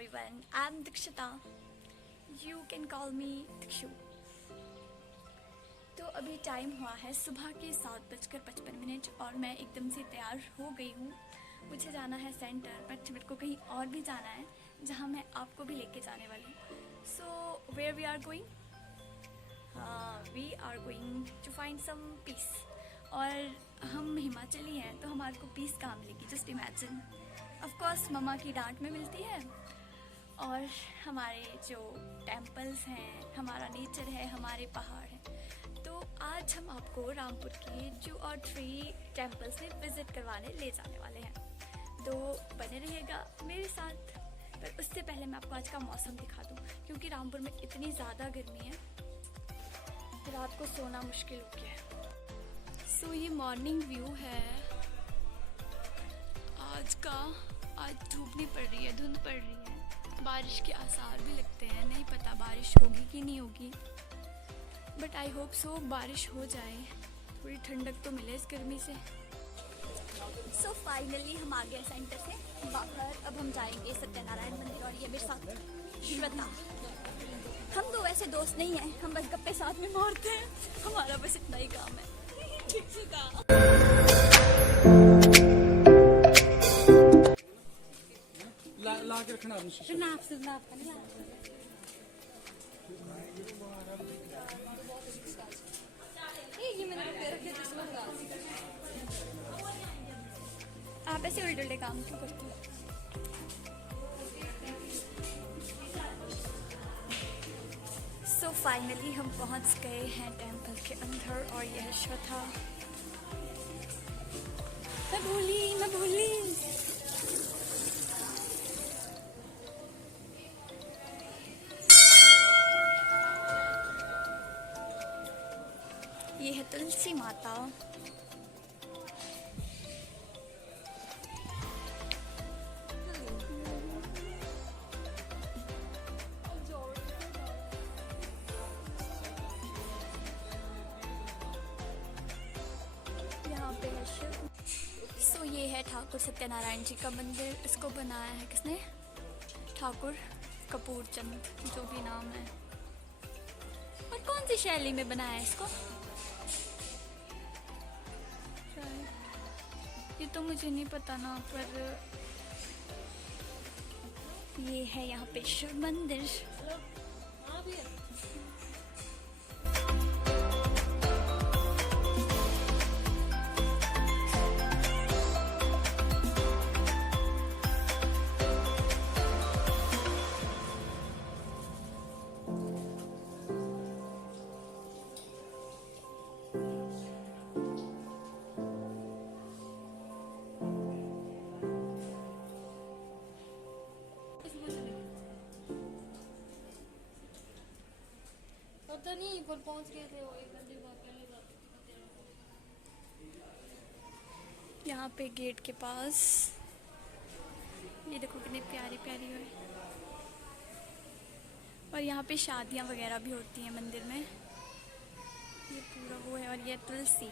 everyone. I'm Dikshita. You can call me Dikshu. तो अभी time हुआ है सुबह के 7:55 और मैं एकदम से तैयार हो गई हूँ। मुझे जाना है सेंटर, बट मेरे को कहीं और भी जाना है जहाँ मैं आपको भी लेके जाने वाली हूँ। So where we are going? We are going to find some peace. और हम हिमाचली हैं तो हमारे को पीस कहाँ मिलेगी? Just imagine. ऑफ कोर्स मम्मा की डांट में मिलती है, और हमारे जो टेम्पल्स हैं, हमारा नेचर है, हमारे पहाड़ हैं। तो आज हम आपको रामपुर के 2 और 3 टेम्पल्स में विज़िट करवाने ले जाने वाले हैं, तो बने रहिएगा मेरे साथ। पर उससे पहले मैं आपको आज का मौसम दिखा दूँ, क्योंकि रामपुर में इतनी ज़्यादा गर्मी है, रात को सोना मुश्किल हो गया है। सो ये मॉर्निंग व्यू है आज का। आज धूप नहीं पड़ रही है, धुंध पड़ रही है, बारिश के आसार भी लगते हैं। नहीं पता बारिश होगी कि नहीं होगी, बट आई होप सो बारिश हो जाए, थोड़ी ठंडक तो मिले इस गर्मी से। सो फाइनली हम आ गए सेंटर से बाहर। अब हम जाएंगे सत्यनारायण मंदिर, और ये मेरे साथ श्वेता। हम दो ऐसे दोस्त नहीं हैं, हम बस गप्पे साथ में मारते हैं, हमारा बस इतना ही काम है। ला के रखना आप ऐसे उल्टे उल्टे काम क्यों करते हो? सो फाइनली हम पहुंच गए हैं टेम्पल के अंदर, और यह है श्वेता। मैं भूली। ये है तुलसी माता। यहाँ पे है शिव। सो ये है ठाकुर सत्यनारायण जी का मंदिर। इसको बनाया है किसने? ठाकुर कपूर चंद, जो भी नाम है। और कौन सी शैली में बनाया है इसको? ये तो मुझे नहीं पता ना, पर ये है यहाँ पे शिव मंदिर। पता नहीं पर पहुंच गए थे वो 1 घंटे बाद। यहाँ पे गेट के पास ये देखो कितनी प्यारी प्यारी है। और यहाँ पे शादियाँ वगैरह भी होती हैं मंदिर में। ये पूरा वो है, और ये तुलसी।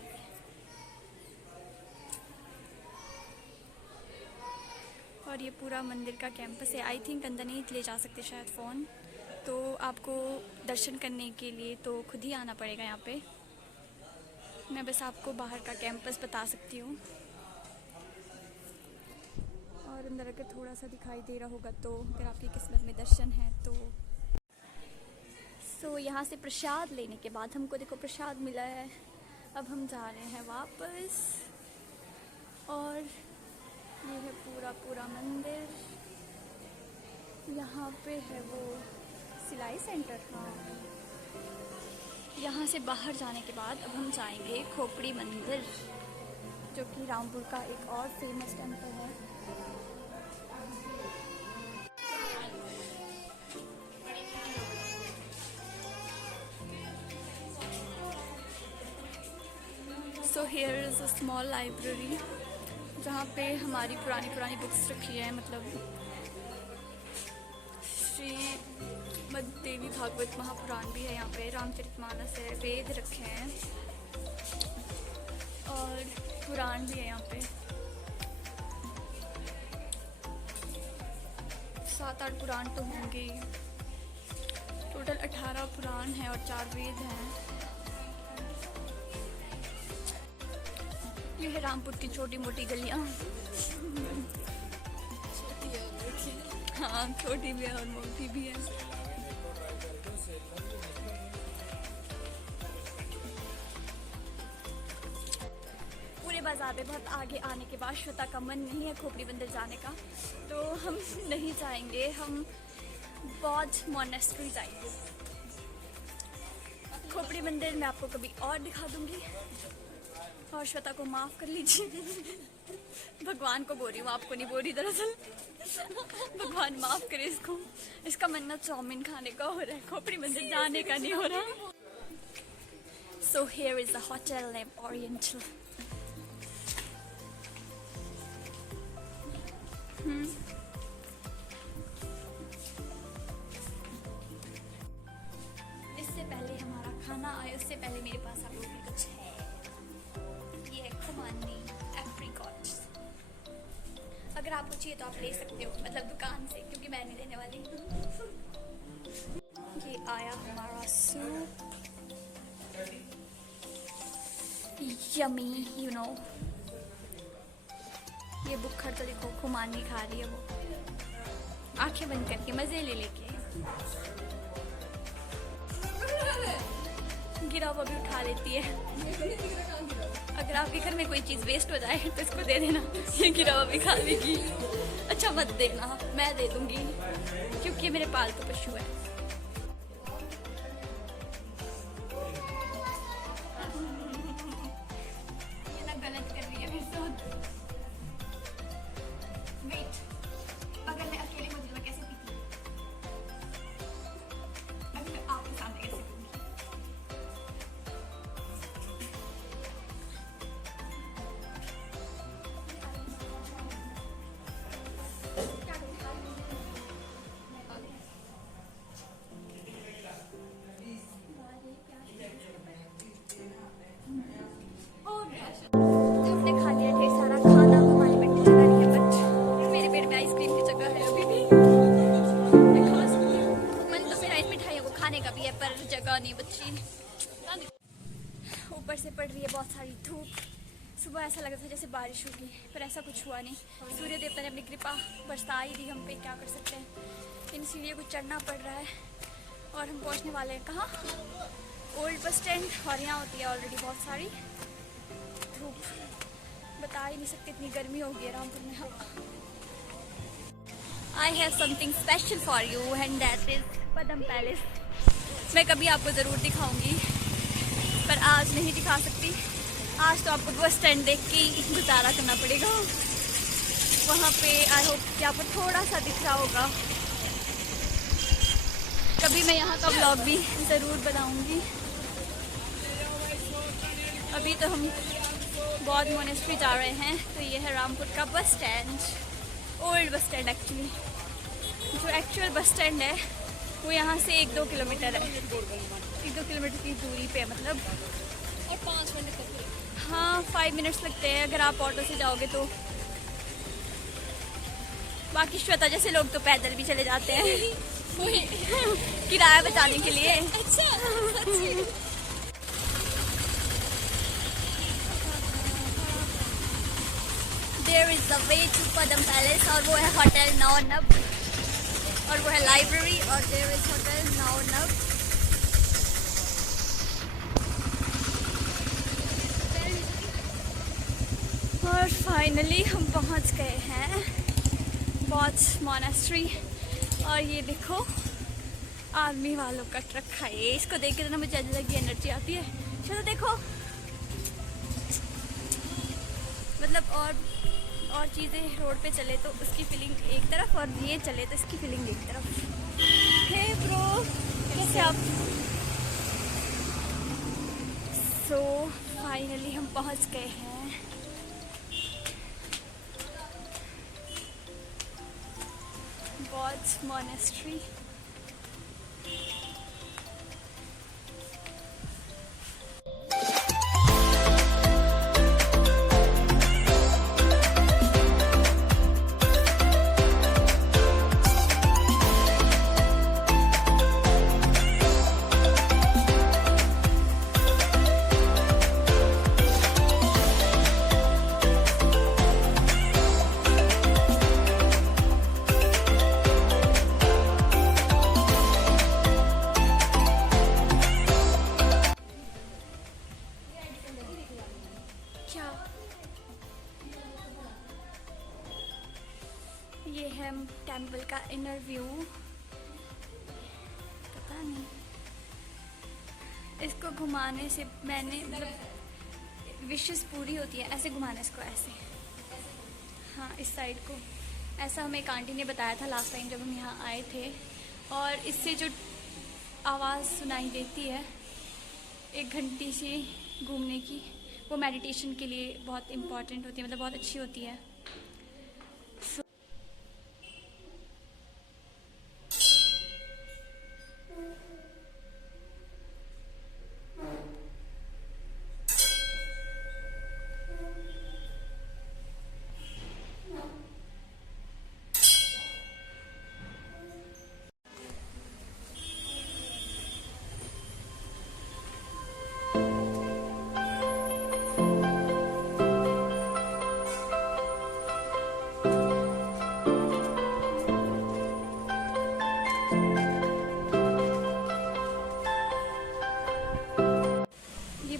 और ये पूरा मंदिर का कैंपस है। आई थिंक अंदर नहीं ले जा सकते शायद फ़ोन, तो आपको दर्शन करने के लिए तो खुद ही आना पड़ेगा यहाँ पे। मैं बस आपको बाहर का कैंपस बता सकती हूँ, और अंदर अगर थोड़ा सा दिखाई दे रहा होगा तो, अगर आपकी किस्मत में दर्शन है तो। सो यहाँ से प्रसाद लेने के बाद हमको देखो प्रसाद मिला है। अब हम जा रहे हैं वापस, और ये है पूरा मंदिर। यहाँ पे है वो सिलाई सेंटर। हाँ, यहाँ से बाहर जाने के बाद अब हम जाएंगे खोपड़ी मंदिर, जो कि रामपुर का एक और फेमस टेम्पल है। So here is a small library, जहाँ पे हमारी पुरानी बुक्स रखी है। मतलब श्रीमद् देवी भागवत महापुराण भी है यहाँ पे, रामचरितमानस है, वेद रखे हैं, और पुराण भी है यहाँ पे। 7-8 पुराण तो होंगे। टोटल 18 पुराण हैं और 4 वेद हैं। ये है रामपुर की छोटी मोटी गलियां। हाँ, छोटी भी है और मोटी भी है। पूरे बाजार में बहुत आगे आने के बाद श्वेता का मन नहीं है खोपड़ी बंदर जाने का, तो हम नहीं जाएंगे, हम बौद्ध मॉनेस्ट्री जाएंगे। खोपड़ी मंदिर मैं आपको कभी और दिखा दूंगी, और श्वेता को माफ कर लीजिए। भगवान को बोल रही हूँ, आपको नहीं बोल रही दरअसल। भगवान माफ करे इसको, इसका मन ना चाउमीन खाने का हो रहा है, खोपड़ी मंदिर जाने का नहीं हो रहा। So here is the hotel named Oriental. इससे पहले हमारा खाना आए, उससे पहले मेरे पास आप लोगों के कुछ है। ये है खुमानी एप्रिकॉट्स। अगर आपको चाहिए तो आप ले सकते हो, मतलब दुकान से, क्योंकि मैं नहीं देने वाली। ये आया हमारा सूप, यमी, यू नो। ये बुखर तो देखो खुमानी खा रही है वो, आंखें बंद करके मजे ले लेके। गिरा हुआ भी उठा लेती है। अगर आपके घर में कोई चीज वेस्ट हो जाए तो इसको दे देना, ये गिरा हुआ भी खा लेगी। अच्छा मत देना, मैं दे दूंगी, क्योंकि ये मेरे पालतू पशु है। ये ना गलत कर रही है मेरे साथ। वेट, अगर मैं अकेले होती तो मैं कैसे पीती? अभी मैं आपके सामने कैसे पीऊंगी? हमने खा लिया ढेर सारा खाना, हमारी पेट चला रही है, बट मेरे पेट में आइसक्रीम की जगह है अभी भी। मैं खा सकती हूँ, मन तो मेरा इन मिठाइयों को खाने का भी है, पर जगह नहीं बची। ऊपर से पड़ रही है बहुत सारी धूप। सुबह ऐसा लग रहा था जैसे बारिश होगी, पर ऐसा कुछ हुआ नहीं। सूर्य देवता ने अपनी कृपा बरसा ही दी हम पे, क्या कर सकते हैं। इन सीढ़ियों को चढ़ना पड़ रहा है और हम पहुँचने वाले हैं कहाँ? Old bus stand. और यहाँ होती है ऑलरेडी बहुत सारी धूप, बता ही नहीं सकते, इतनी गर्मी हो गई है रामपुर में। I have something special for you and that is Padam palace. मैं कभी आपको ज़रूर दिखाऊंगी, पर आज नहीं दिखा सकती। आज तो आपको बस स्टैंड देख के ही गुजारा करना पड़ेगा। वहाँ पे आई होप कि आपको थोड़ा सा दिख रहा होगा। कभी मैं यहाँ का व्लॉग भी ज़रूर बनाऊंगी। अभी तो हम बौद्ध मोनेस्ट्री जा रहे हैं, तो ये है रामपुर का bus stand, old bus stand actually. जो एक्चुअल बस स्टैंड है वो यहाँ से 1-2 किलोमीटर है, 1-2 किलोमीटर की दूरी पे है मतलब। और 5 मिनट लगते हैं। हाँ 5 मिनट्स लगते हैं अगर आप ऑटो से जाओगे तो। बाकी श्वेता जैसे लोग तो पैदल भी चले जाते हैं किराया बचाने के लिए। अच्छा There is the way to Padam palace, और वो है होटल नौनब, और वो है लाइब्रेरी, और there is होटल नौनब। और फाइनली हम पहुंच गए हैं बौद्ध मोनेस्ट्री। और ये देखो आर्मी वालों का ट्रक है ये, इसको देख के तो ना मुझे अलग ही एनर्जी आती है। चलो देखो, मतलब और चीज़ें रोड पे चले तो उसकी फीलिंग एक तरफ, और ये चले तो इसकी फीलिंग एक तरफ। हे ब्रो, कैसे आप? सो फाइनली हम पहुंच गए हैं बौद्ध मोनेस्ट्री। ये है टेम्पल का इनर व्यू। पता नहीं, इसको घुमाने से मैंने मतलब विशेस पूरी होती है। ऐसे घुमाना इसको, ऐसे, हाँ इस साइड को। ऐसा हमें एक आंटी ने बताया था लास्ट टाइम जब हम यहाँ आए थे। और इससे जो आवाज़ सुनाई देती है एक घंटी से घूमने की, वो मेडिटेशन के लिए बहुत इम्पॉर्टेंट होती है, मतलब बहुत अच्छी होती है।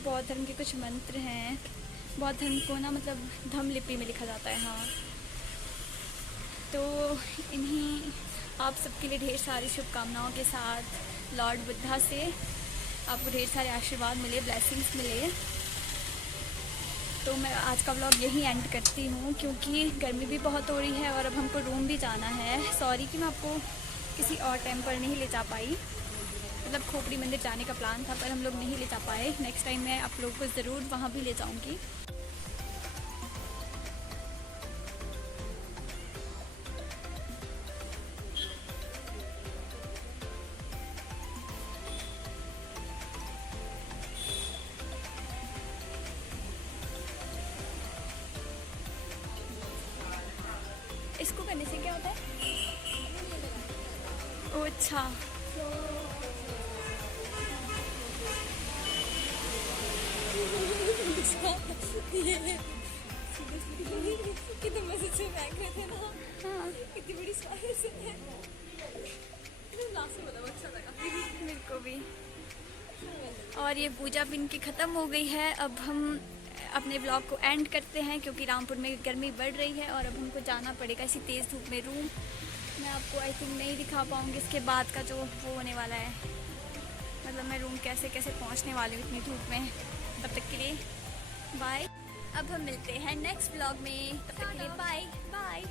बौद्ध धर्म के कुछ मंत्र हैं। बौद्ध धर्म को ना मतलब धम्म लिपि में लिखा जाता है। हाँ, तो इन्हीं आप सबके लिए ढेर सारी शुभकामनाओं के साथ लॉर्ड बुद्धा से आपको ढेर सारे आशीर्वाद मिले, ब्लेसिंग्स मिले। तो मैं आज का व्लॉग यही एंड करती हूँ क्योंकि गर्मी भी बहुत हो रही है और अब हमको रूम भी जाना है। सॉरी कि मैं आपको किसी और टाइम पर नहीं ले जा पाई, मतलब खोपड़ी मंदिर जाने का प्लान था पर हम लोग नहीं ले जा पाए। नेक्स्ट टाइम मैं आप लोगों को ज़रूर वहाँ भी ले जाऊँगी। इसको करने से क्या होता है? ओह अच्छा, कितने मजे से बैग में थे ना। हाँ कितनी बड़ी स्माइल है। लास्ट में बता, अच्छा लगा मेरे को भी। और ये पूजा भी इनकी ख़त्म हो गई है। अब हम अपने ब्लॉग को एंड करते हैं क्योंकि रामपुर में गर्मी बढ़ रही है और अब हमको जाना पड़ेगा इसी तेज़ धूप में रूम। मैं आपको आई थिंक नहीं दिखा पाऊँगी इसके बाद का जो वो होने वाला है, मतलब मैं रूम कैसे कैसे पहुँचने वाली हूँ इतनी धूप में। तब तक के लिए बाय। अब हम मिलते हैं नेक्स्ट ब्लॉग में, तब तक के लिए बाय बाय।